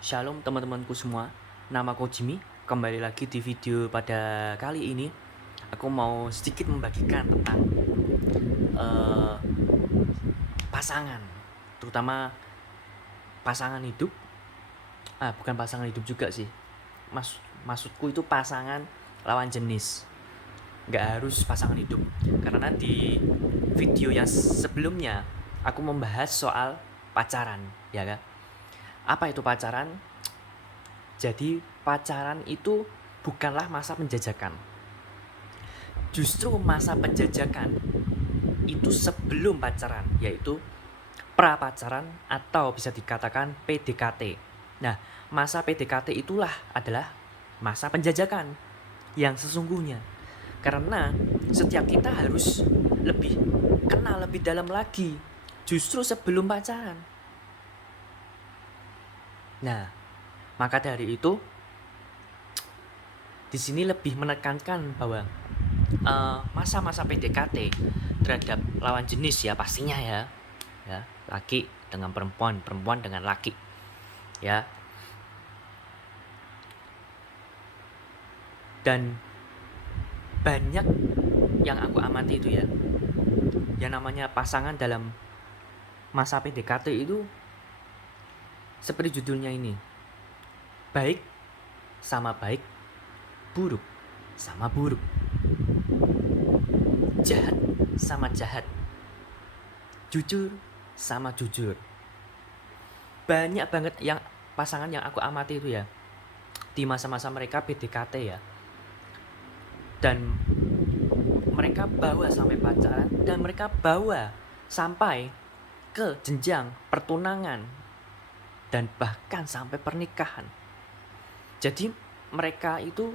Shalom teman-temanku semua, nama aku Jimmy. Kembali lagi di video pada kali ini. Aku mau sedikit membagikan tentang uh, pasangan, terutama pasangan hidup. Bukan pasangan hidup juga sih. Maksudku itu pasangan lawan jenis. Nggak harus pasangan hidup. Karena di video yang sebelumnya aku membahas soal pacaran, ya kan? Apa itu pacaran? Jadi pacaran itu bukanlah masa penjajakan. Justru masa penjajakan itu sebelum pacaran, yaitu pra-pacaran atau bisa dikatakan PDKT. Nah, masa PDKT itulah adalah masa penjajakan yang sesungguhnya. Karena setiap kita harus lebih kenal lebih dalam lagi justru sebelum pacaran. Nah, maka dari itu di sini lebih menekankan bahwa masa-masa PDKT terhadap lawan jenis ya pastinya ya laki dengan perempuan, perempuan dengan laki ya. Dan banyak yang aku amati itu ya, yang namanya pasangan dalam masa PDKT itu seperti judulnya ini, baik sama baik, buruk sama buruk, jahat sama jahat, jujur sama jujur. Banyak banget yang pasangan yang aku amati itu ya di masa-masa mereka PDKT ya, dan mereka bawa sampai pacaran dan mereka bawa sampai ke jenjang pertunangan dan bahkan sampai pernikahan. Jadi mereka itu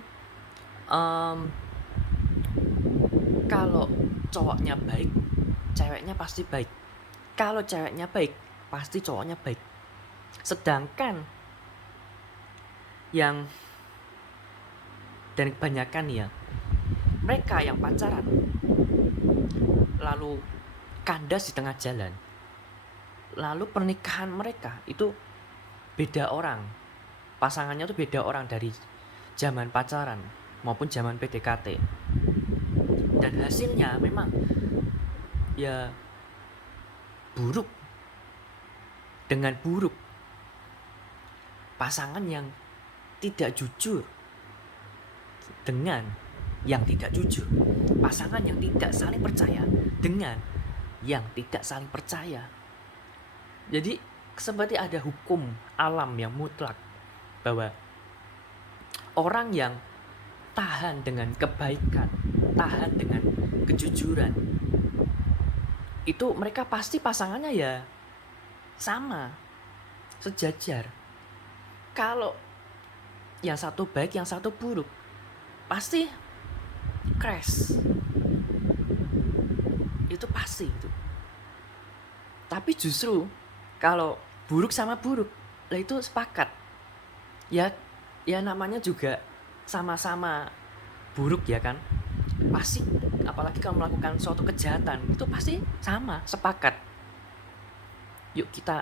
kalau cowoknya baik, ceweknya pasti baik. Kalau ceweknya baik, pasti cowoknya baik. Sedangkan yang dan kebanyakan ya, mereka yang pacaran lalu kandas di tengah jalan, lalu pernikahan mereka itu beda orang, pasangannya tuh beda orang dari zaman pacaran maupun zaman PDKT, dan hasilnya memang ya buruk dengan buruk. Pasangan yang tidak jujur dengan yang tidak jujur, pasangan yang tidak saling percaya dengan yang tidak saling percaya. Jadi seperti ada hukum alam yang mutlak bahwa orang yang tahan dengan kebaikan, tahan dengan kejujuran, itu mereka pasti pasangannya ya sama, sejajar. Kalau yang satu baik, yang satu buruk, pasti crash. Itu pasti itu. Tapi justru kalau buruk sama buruk, lah itu sepakat. Ya namanya juga sama-sama buruk ya kan. Pasti apalagi kalau melakukan suatu kejahatan, itu pasti sama, sepakat. Yuk kita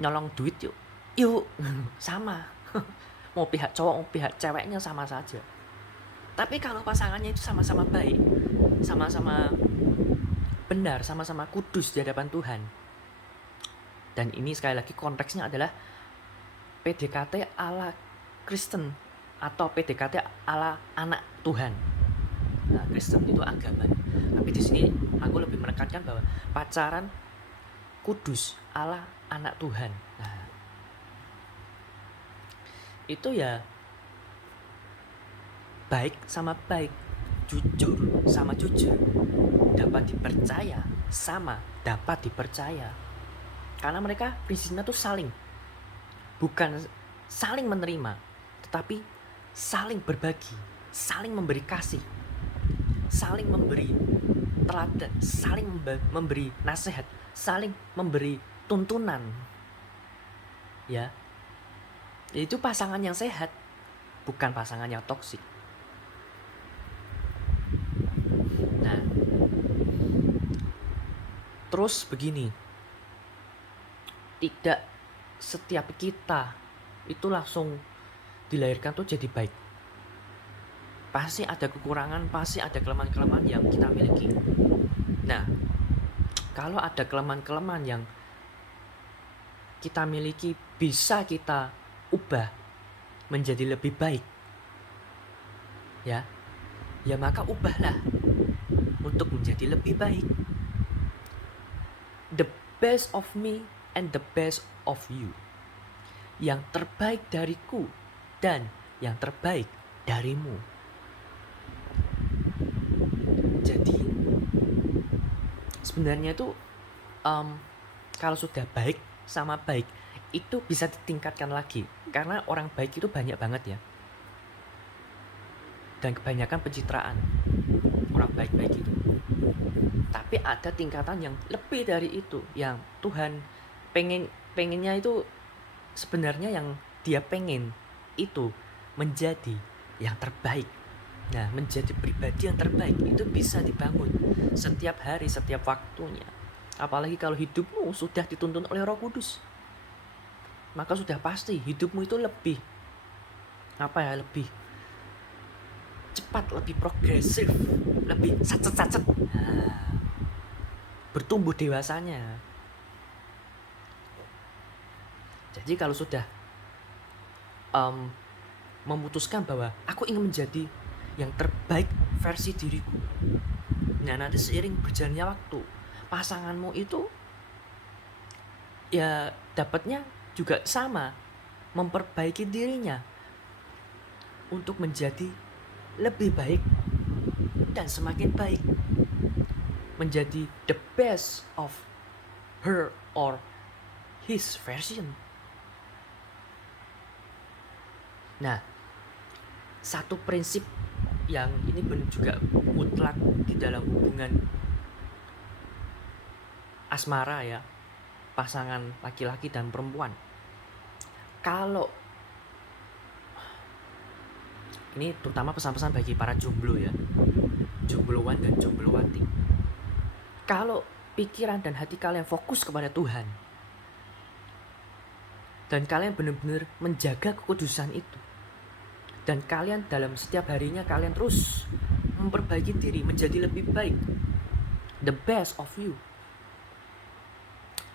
nyolong duit yuk. Yuk, sama. Mau pihak cowok, mau pihak ceweknya sama saja. Tapi kalau pasangannya itu sama-sama baik, sama-sama benar, sama-sama kudus di hadapan Tuhan. Dan ini sekali lagi konteksnya adalah PDKT ala Kristen atau PDKT ala anak Tuhan. Nah, Kristen itu agama. Tapi di sini aku lebih menekankan bahwa pacaran kudus ala anak Tuhan. Nah, itu ya baik sama baik, jujur sama jujur, dapat dipercaya sama dapat dipercaya. Karena mereka prinsipnya tuh saling, bukan saling menerima, tetapi saling berbagi, saling memberi kasih, saling memberi teladan, saling memberi nasihat, saling memberi tuntunan. Ya, itu pasangan yang sehat, bukan pasangan yang toksik. Nah, terus begini, tidak setiap kita itu langsung dilahirkan tuh jadi baik. Pasti ada kekurangan, pasti ada kelemahan-kelemahan yang kita miliki. Nah, kalau ada kelemahan-kelemahan yang kita miliki bisa kita ubah menjadi lebih baik, ya maka ubahlah untuk menjadi lebih baik. The best of me and the best of you. Yang terbaik dariku dan yang terbaik darimu. Jadi sebenarnya itu kalau sudah baik sama baik itu bisa ditingkatkan lagi, karena orang baik itu banyak banget ya, dan kebanyakan pencitraan orang baik-baik itu. Tapi ada tingkatan yang lebih dari itu, yang Tuhan pengennya itu sebenarnya yang dia pengen itu menjadi yang terbaik. Nah, menjadi pribadi yang terbaik itu bisa dibangun setiap hari, setiap waktunya. Apalagi kalau hidupmu sudah dituntun oleh Roh Kudus, maka sudah pasti hidupmu itu lebih lebih cepat, lebih progresif, lebih sacet-sacet. Nah, bertumbuh dewasanya. Jadi kalau sudah memutuskan bahwa aku ingin menjadi yang terbaik versi diriku, nah nanti seiring berjalannya waktu, pasanganmu itu ya dapatnya juga sama, memperbaiki dirinya untuk menjadi lebih baik dan semakin baik, menjadi the best of her or his version. Nah, satu prinsip yang ini juga mutlak di dalam hubungan asmara ya, pasangan laki-laki dan perempuan. Kalau ini terutama pesan-pesan bagi para jomblo ya, jombloan dan jomblowati. Kalau pikiran dan hati kalian fokus kepada Tuhan, dan kalian benar-benar menjaga kekudusan itu, dan kalian dalam setiap harinya kalian terus memperbaiki diri menjadi lebih baik, the best of you,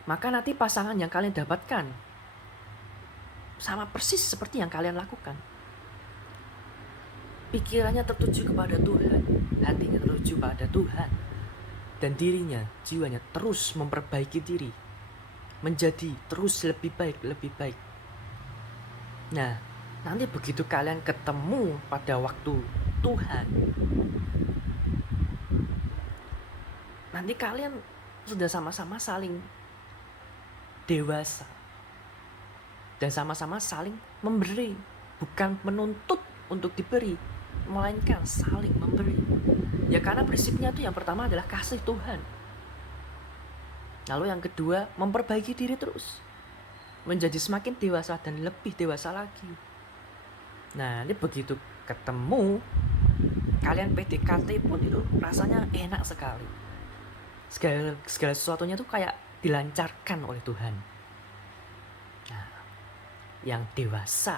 maka nanti pasangan yang kalian dapatkan sama persis seperti yang kalian lakukan. Pikirannya tertuju kepada Tuhan, hatinya tertuju pada Tuhan, dan dirinya, jiwanya terus memperbaiki diri menjadi terus lebih baik, lebih baik. Nah, nanti begitu kalian ketemu pada waktu Tuhan, nanti kalian sudah sama-sama saling dewasa dan sama-sama saling memberi, bukan menuntut untuk diberi, melainkan saling memberi. Ya karena prinsipnya itu yang pertama adalah kasih Tuhan. Lalu yang kedua, memperbaiki diri terus, menjadi semakin dewasa dan lebih dewasa lagi. Nah, ini begitu ketemu, kalian PDKT pun itu rasanya enak sekali. Segala sesuatunya tuh kayak dilancarkan oleh Tuhan. Nah, yang dewasa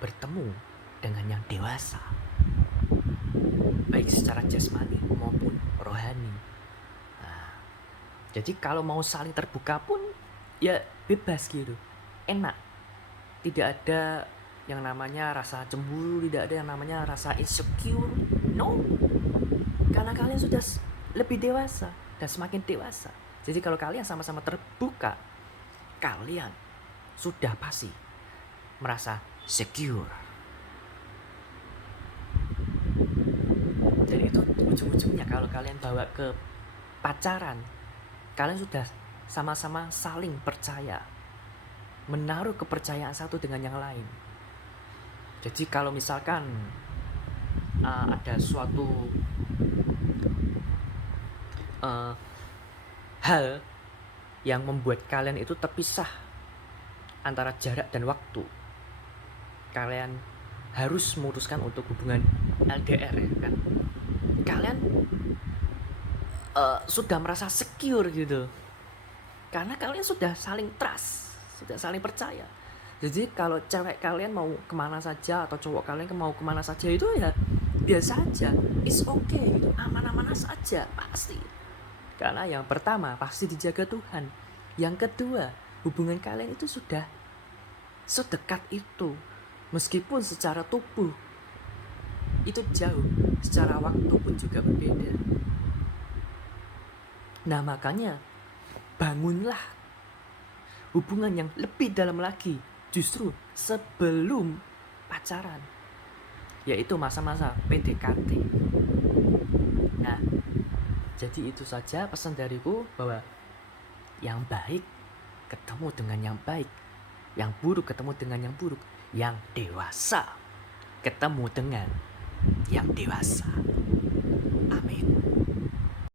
bertemu dengan yang dewasa, baik secara jasmani maupun rohani. Nah, jadi kalau mau saling terbuka pun ya bebas gitu, enak. Tidak ada yang namanya rasa cemburu, tidak ada yang namanya rasa insecure. No, karena kalian sudah lebih dewasa dan semakin dewasa. Jadi kalau kalian sama-sama terbuka, kalian sudah pasti merasa secure. Dan itu ujung-ujungnya kalau kalian bawa ke pacaran, kalian sudah sama-sama saling percaya, menaruh kepercayaan satu dengan yang lain. Jadi kalau misalkan ada suatu hal yang membuat kalian itu terpisah antara jarak dan waktu, kalian harus memutuskan untuk hubungan LDR ya kan. Kalian sudah merasa secure gitu, karena kalian sudah saling trust, sudah saling percaya. Jadi kalau cewek kalian mau kemana saja atau cowok kalian mau kemana saja itu ya biasa aja, it's okay gitu, aman-aman saja pasti. Karena yang pertama pasti dijaga Tuhan. Yang kedua, hubungan kalian itu sudah sedekat itu. Meskipun secara tubuh itu jauh, secara waktu pun juga berbeda. Nah makanya bangunlah hubungan yang lebih dalam lagi justru sebelum pacaran, yaitu masa-masa PDKT. Nah, jadi itu saja pesan dariku, bahwa yang baik ketemu dengan yang baik, yang buruk ketemu dengan yang buruk, yang dewasa ketemu dengan yang dewasa.